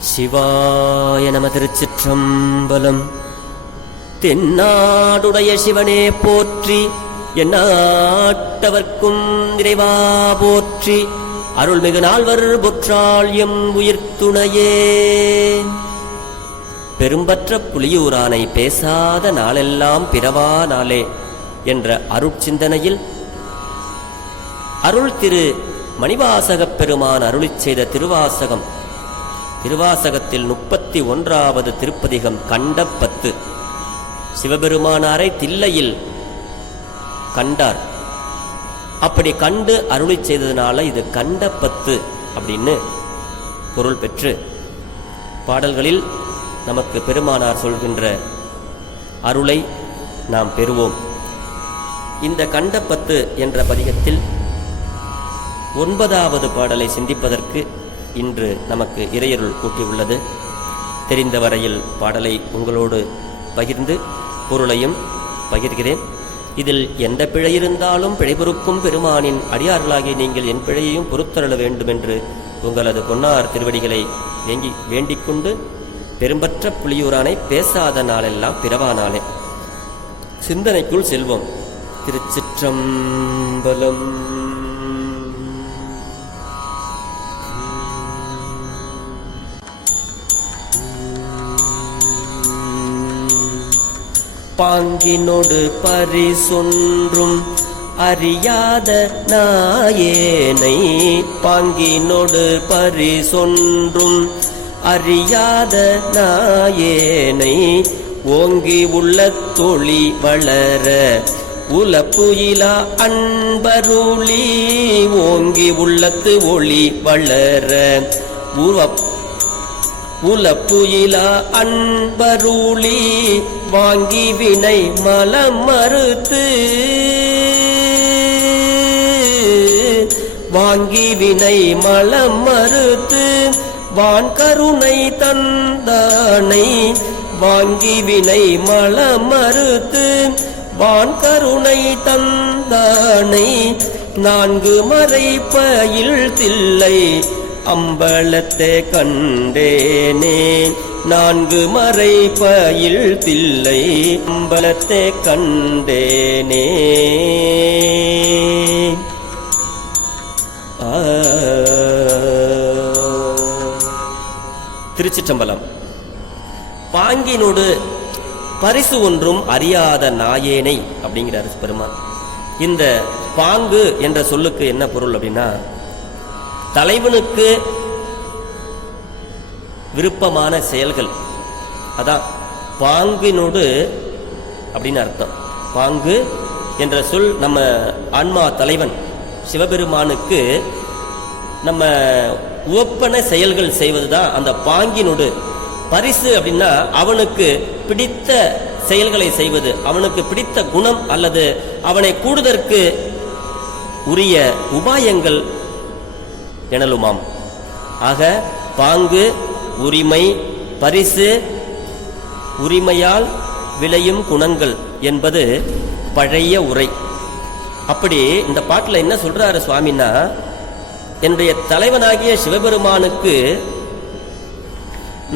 சிவாய நம திருச்சிற்றம்பலம். தென்னாடுடைய சிவனே போற்றி என்னாட்டவர்க்கும் நிறைவா போற்றி அருள்மிகு நால்வர் பொற்றாள் எம் உயிர்த்துணையே. பெரும்பற்ற புலியூரானை பேசாத நாளெல்லாம் பிறவா நாளே என்ற அருட்சிந்தனையில் அருள் திரு மணிவாசகப் பெருமான் அருளிச் செய்த திருவாசகம் திருவாசகத்தில் முப்பத்தி ஒன்றாவது திருப்பதிகம் கண்டப்பத்து சிவபெருமானாரை தில்லையில் கண்டார். அப்படி கண்டு அருளி செய்ததுனால இது கண்டப்பத்து அப்படின்னு பொருள் பெற்று பாடல்களில் நமக்கு பெருமானார் சொல்கின்ற அருளை நாம் பெறுவோம். இந்த கண்டப்பத்து என்ற பதிகத்தில் ஒன்பதாவது பாடலை சிந்திப்பதற்கு இன்று நமக்கு இறையருள் கூட்டியுள்ளது தெரிந்த வரையில் பாடலை உங்களோடு பகிர்ந்து பொருளையும் பகிர்கிறேன். இதில் எந்த பிழை இருந்தாலும் பிழை பொறுக்கும் பெருமானின் அடியார்களாகிய நீங்கள் என் பிழையையும் பொறுத்தருள வேண்டும் என்று உங்களது பொன்னார் திருவடிகளை வேங்கி வேண்டிக் கொண்டு பெரும்பற்ற புலியூரானை பேசாத நாளெல்லாம் பிறவா நாளே சிந்தனைக்குள் செல்வோம். திருச்சிற்றம்பலம் பாங்கினொடு பரிசொன்றும் அறியாத நாயேனை. பாங்கினொடு பரிசொன்றும் அறியாத நாயேனை. ஓங்கி உள்ள தொழி வளர உலப்புயிலா அன்பருளி. ஓங்கி உள்ளத்து ஒளி வளர உவப் உலப்புயிலா அன்பருளி வாங்கி வினை மலம் மறுத்து வாங்கி வினை மலம் மறுத்து வான் கருணை தந்தானை வாங்கி வினை மலம் மறுத்து வான் கருணை தந்தானை நான்கு மறை பயில் தில்லை அம்பலத்தை கண்டேனே. நான்கு மறை பயில் தில்லை அம்பலத்தை கண்டேனே. ஆ. திருச்சிற்றம்பலம். பாங்கினோடு பரிசு ஒன்றும் அறியாத நாயேனை அப்படிங்கிறார் பெருமான். இந்த பாங்கு என்ற சொல்லுக்கு என்ன பொருள் அப்படின்னா தலைவனுக்கு விருப்பமான செயல்கள். அதான் பாங்கினோடு அப்படின்னு அர்த்தம். பாங்கு என்ற சொல் நம்ம ஆன்மா தலைவன் சிவபெருமானுக்கு நம்ம உவப்பன செயல்கள் செய்வது தான் அந்த பாங்கினோடு. பரிசு அப்படின்னா அவனுக்கு பிடித்த செயல்களை செய்வது அவனுக்கு பிடித்த குணம் அல்லது அவனை கூடுதற்கு உரிய உபாயங்கள் எனலுமாம். ஆக பாங்கு உரிமை பரிசு உரிமையால் விளையும் குணங்கள் என்பது பழைய உரை. அப்படி இந்த பாட்டில் என்ன சொல்றாரு சுவாமின்னா என்னுடைய தலைவனாகிய சிவபெருமானுக்கு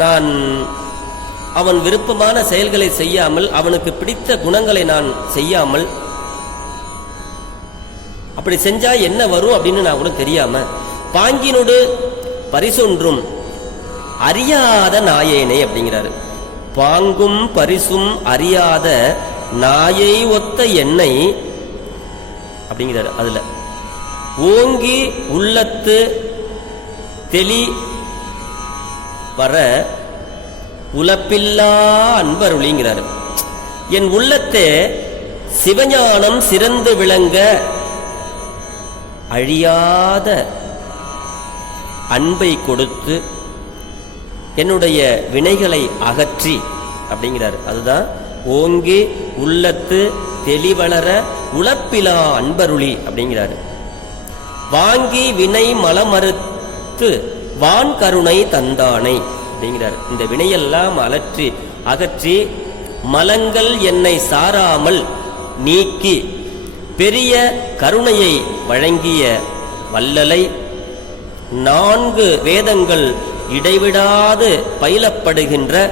நான் அவன் விருப்பமான செயல்களை செய்யாமல் அவனுக்கு பிடித்த குணங்களை நான் செய்யாமல் அப்படி செஞ்சா என்ன வரும் அப்படின்னு நான் கூட தெரியாம பாங்கினுடு பரிசொன்றும் அறியாத நாயேனே அப்படிங்கிறாரு. பாங்கும் பரிசும் அறியாத நாயை ஒத்த எண்ணெய் அப்படிங்கிறாரு அதுல. ஓங்கி உள்ளத்து தெளி வர உலப்பில்லா அன்பருளிங்கிறாரு. என் உள்ளத்தே சிவஞானம் சிறந்து விளங்க அழியாத அன்பை கொடுத்து என்னுடைய வினைகளை அகற்றி அப்படிங்கிறார். அதுதான் ஓங்கி உள்ளத்து தெளிவளர உழப்பிலா அன்பருளி அப்படிங்கிறாரு. வாங்கி வினை மலமறுத்து வான் கருணை தந்தானை அப்படிங்கிறார். இந்த வினையெல்லாம் அலற்றி அகற்றி மலங்கள் என்னை சாராமல் நீக்கி பெரிய கருணையை வழங்கிய வல்லலை நான்கு வேதங்கள் இடைவிடாது பயிலப்படுகின்ற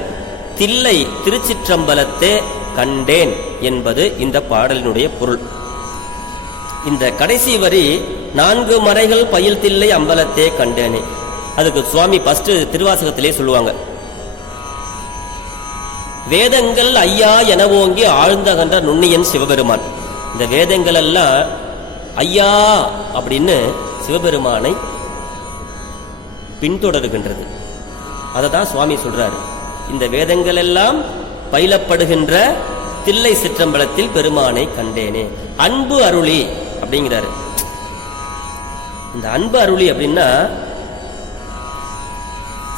தில்லை திருச்சிற்றம்பலத்தே கண்டேன் என்பது இந்த பாடலினுடைய பொருள். இந்த கடைசி வரி நான்கு மறைகள் பயில் தில்லை அம்பலத்தே கண்டேனே. அதுக்கு சுவாமி ஃபர்ஸ்ட் திருவாசகத்திலே சொல்லுவாங்க. வேதங்கள் ஐயா என ஓங்கி ஆழ்ந்தகன்ற நுண்ணியன் சிவபெருமான். இந்த வேதங்கள் எல்லாம் ஐயா அப்படின்னு சிவபெருமானை பின்தொடருகின்றது. அதை தான் சுவாமி சொல்றாரு. இந்த வேதங்கள் எல்லாம் பயிலப்படுகின்ற தில்லை சிற்றம்பலத்தில் பெருமானை கண்டேனே. அன்பு அருளி அப்படிங்கிறாரு. இந்த அன்பு அருளி அப்படின்னா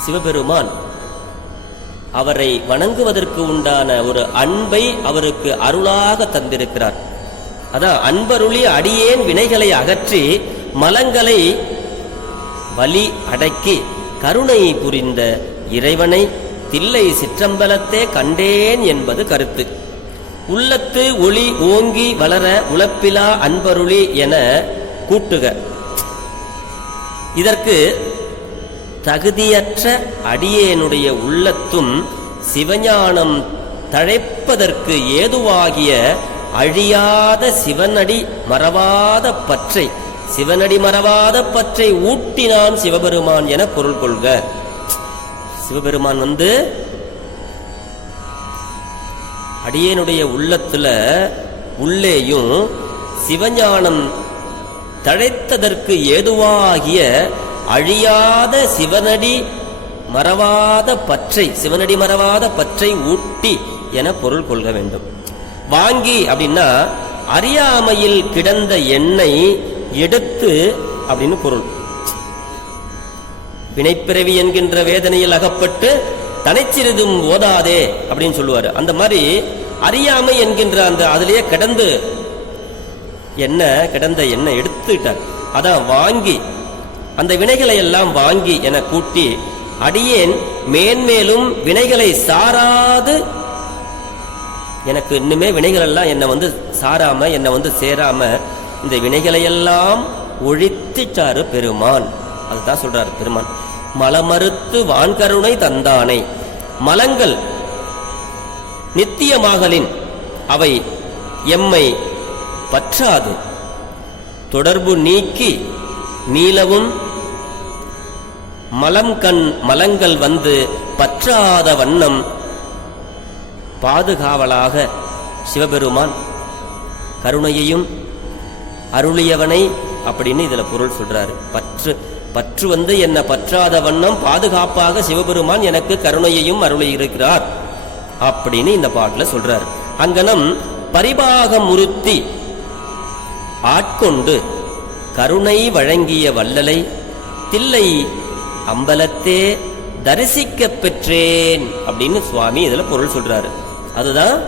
சிவபெருமான் அவரை வணங்குவதற்கு உண்டான ஒரு அன்பை அவருக்கு அருளாக தந்திருக்கிறார். அதான் அன்பருளி அடியேன் வினைகளை அகற்றி மலங்களை வலி அடக்கி கருணை புரிந்த இறைவனை தில்லை சிற்றம்பலத்தே கண்டேன் என்பது கருத்து. உள்ளத்து ஒளி ஓங்கி வளர உழப்பிலா அன்பருளி என கூட்டுக. இதற்கு தகுதியற்ற அடியேனுடைய உள்ளத்தும் சிவஞானம் தழைப்பதற்கு ஏதுவாகிய அழியாத சிவனடி மறவாத பற்றை சிவனடி மறவாத பற்றை ஊட்டினான் சிவபெருமான் என பொருள் கொள்க. சிவபெருமான் வந்து அடியேனுடைய உள்ளத்துல உள்ளேயும் சிவஞானம் தழைத்ததற்கு ஏதுவாகிய அழியாத சிவனடி மறவாத பற்றை சிவனடி மறவாத பற்றை ஊட்டி என பொருள் கொள்க வேண்டும். வாங்கி அப்படின்னா அறியாமையில் கிடந்த எண்ணெய் எடுத்து அப்படின்னு பொருள். வினைப்பிறவி என்கின்ற வேதனையில் அகப்பட்டு தனைச்சிறிதும் ஓதாதே அப்படின்னு சொல்லுவாரு. அந்த மாதிரி அறியாமை என்கின்ற அந்த அதிலேயே கிடந்து என்ன கிடந்த என்ன எடுத்துட்டார். அதான் வாங்கி அந்த வினைகளை எல்லாம் வாங்கி என கூட்டி அடியேன் மேன்மேலும் வினைகளை சாராது. எனக்கு இன்னுமே வினைகள் எல்லாம் என்னை வந்து சாராம என்னை வந்து சேராம இந்த வினைகளையெல்லாம் எல்லாம் ஒழித்துட்டாரு பெருமான். அதுதான் சொல்றாரு பெருமான். மலமறுத்து வான்கருணை தந்தானை. மலங்கள் நித்தியமாகலின் அவை எம்மை பற்றாது. தொடர்பு நீக்கி மீளவும் மலம் கண் மலங்கள் வந்து பற்றாத வண்ணம் பாதுகாவலாக சிவபெருமான் கருணையையும் அருளியவனை அப்படின்னு இதுல பொருள் சொல்றாரு. பற்று பற்று வந்து என்ன பற்றாத வண்ணம் பாதுகாப்பாக சிவபெருமான் எனக்கு கருணையையும் அருளி இருக்கிறார் அப்படின்னு இந்த பாட்டுல சொல்றாரு. அங்கனம் பரிபாகம் உறுத்தி ஆட்கொண்டு கருணை வழங்கிய வள்ளலை தில்லை அம்பலத்தே தரிசிக்கப் பெற்றேன் அப்படின்னு சுவாமி இதுல பொருள் சொல்றாரு. அதுதான்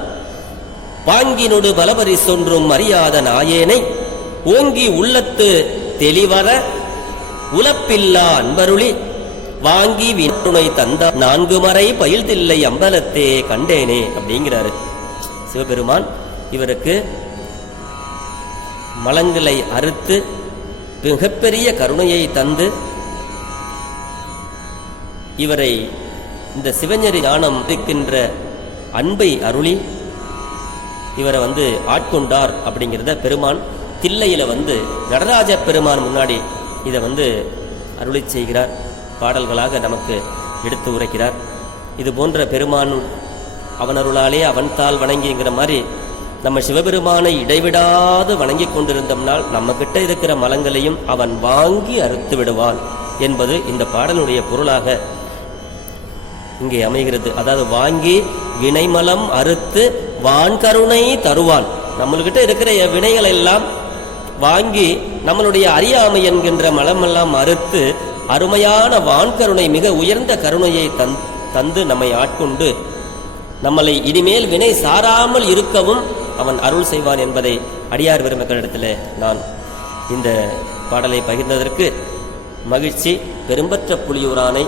பாங்கினொடு பலபரி சொன்றும் அறியாத நாயேனை ஓங்கி உள்ளத்து தெளிவர உலப்பில்லா அன்பருளி வாங்கி வினை தந்த நான்கு மறை பயில்தில்லை அம்பலத்தே கண்டேனே அப்படிங்கிறாரு. சிவபெருமான் இவருக்கு மலங்களை அறுத்து மிகப்பெரிய கருணையை தந்து இவரை இந்த சிவஞரி ஞானம் இருக்கின்ற அன்பை அருளி இவரை வந்து ஆட்கொண்டார் அப்படிங்கிறத பெருமான் தில்லையில் வந்து நடராஜ பெருமான் முன்னாடி இதை வந்து அருளி செய்கிறார். பாடல்களாக நமக்கு எடுத்து உரைக்கிறார். இது போன்ற பெருமான் அவன் அருளாலே அவன் தாள் வணங்கிங்கிற மாதிரி நம்ம சிவபெருமானை இடைவிடாது வணங்கி கொண்டிருந்தோம்னால் நம்ம கிட்ட இருக்கிற மலங்களையும் அவன் வாங்கி அறுத்து விடுவான் என்பது இந்த பாடலுடைய பொருளாக இங்கே அமைகிறது. அதாவது வாங்கி வினைமலம் அறுத்து வான்கருணை தருவான். நம்மள்கிட்ட இருக்கிற வினைகள் எல்லாம் வாங்கி நம்மளுடைய அறியாமை என்கின்ற மலமெல்லாம் அறுத்து அருமையான வான்கருணை மிக உயர்ந்த கருணையை தந் தந்து நம்மை ஆட்கொண்டு நம்மளை இனிமேல் வினை சாராமல் இருக்கவும் அவன் அருள் செய்வான் என்பதை அடியார் பெருமக்களிடத்தில் நான் இந்த பாடலை பகிர்ந்ததற்கு மகிழ்ச்சி. பெரும்பற்ற புலியூரானை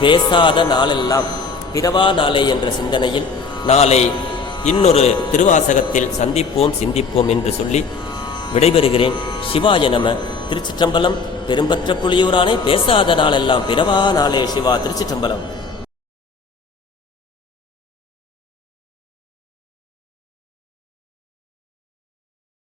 பேசாத நாளெல்லாம் பிறவா நாளே என்ற சிந்தனையில் நாளை இன்னொரு திருவாசகத்தில் சந்திப்போம் சிந்திப்போம் என்று சொல்லி விடைபெறுகிறேன். சிவாய நம. திருச்சிற்றம்பலம். பெரும்பற்ற புலியூரானே பேசாத நாளெல்லாம் பிறவா நாளே சிவா திருச்சிற்றம்பலம்.